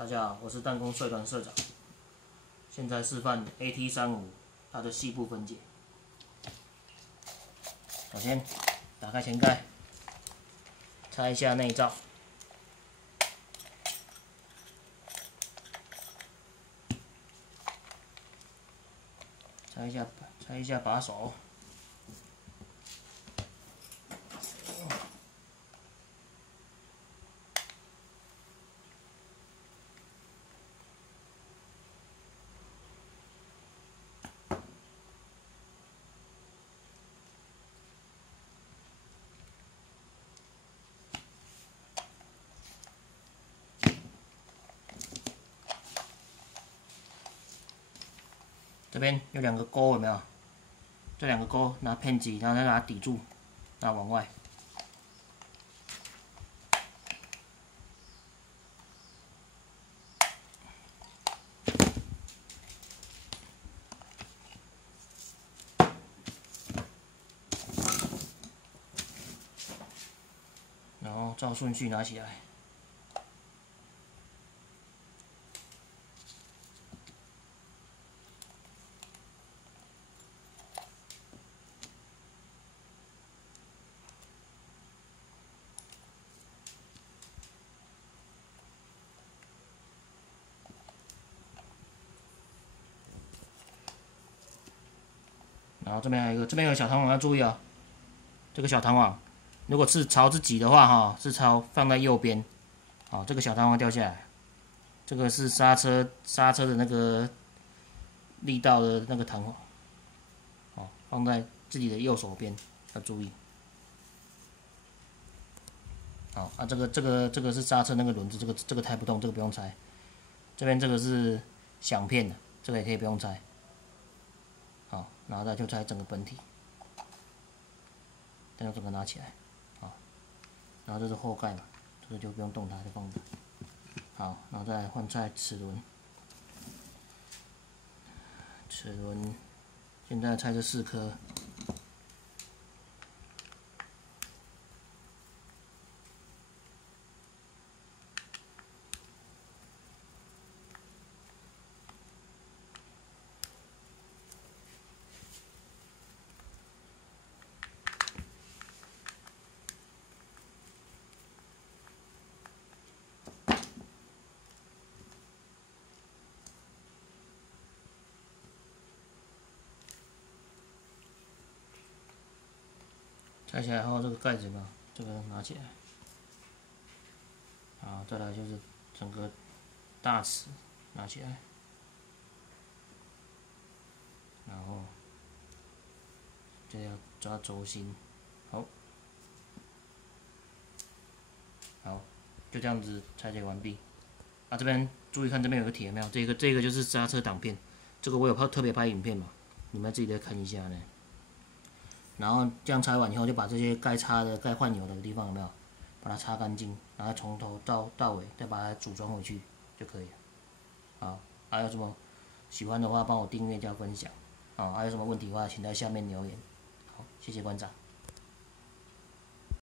大家好，我是弹弓社团社长，现在示范 AT35它的细部分解。首先打开前盖，拆一下内罩，拆一下把手。 这边有两个钩，有没有？这两个钩拿片机，然后再把它抵住，然后往外。然后照顺序拿起来。 然后这边还有一个，这边有小弹簧要注意哦。这个小弹簧，如果是朝自己的话，哈，是放在右边。好，这个小弹簧掉下来，这个是刹车的那个力道的那个弹簧，好，放在自己的右手边，要注意。好，这个是刹车那个轮子，这个拆不动，这个不用拆。这边这个是响片的，这个也可以不用拆。 好，然后再就拆整个本体，这样整个拿起来，好，然后这是后盖嘛，这个就不用动它，就放着。好，然后再换拆齿轮，齿轮现在拆这4颗。 拆下来后，这个盖子嘛，这个拿起来。好，再来就是整个大齿拿起来，然后这要抓轴心，好，好，就这样子拆解完毕。啊，这边注意看，这边有个铁没有？这个就是刹车挡片，这个我有特别拍影片嘛，你们自己再看一下呢。 然后这样拆完以后，就把这些该擦的、该换油的地方有没有，把它擦干净，然后从头到尾再把它组装回去就可以了。好，还有什么喜欢的话，帮我订阅加分享。好，还有什么问题的话，请在下面留言。好，谢谢馆长。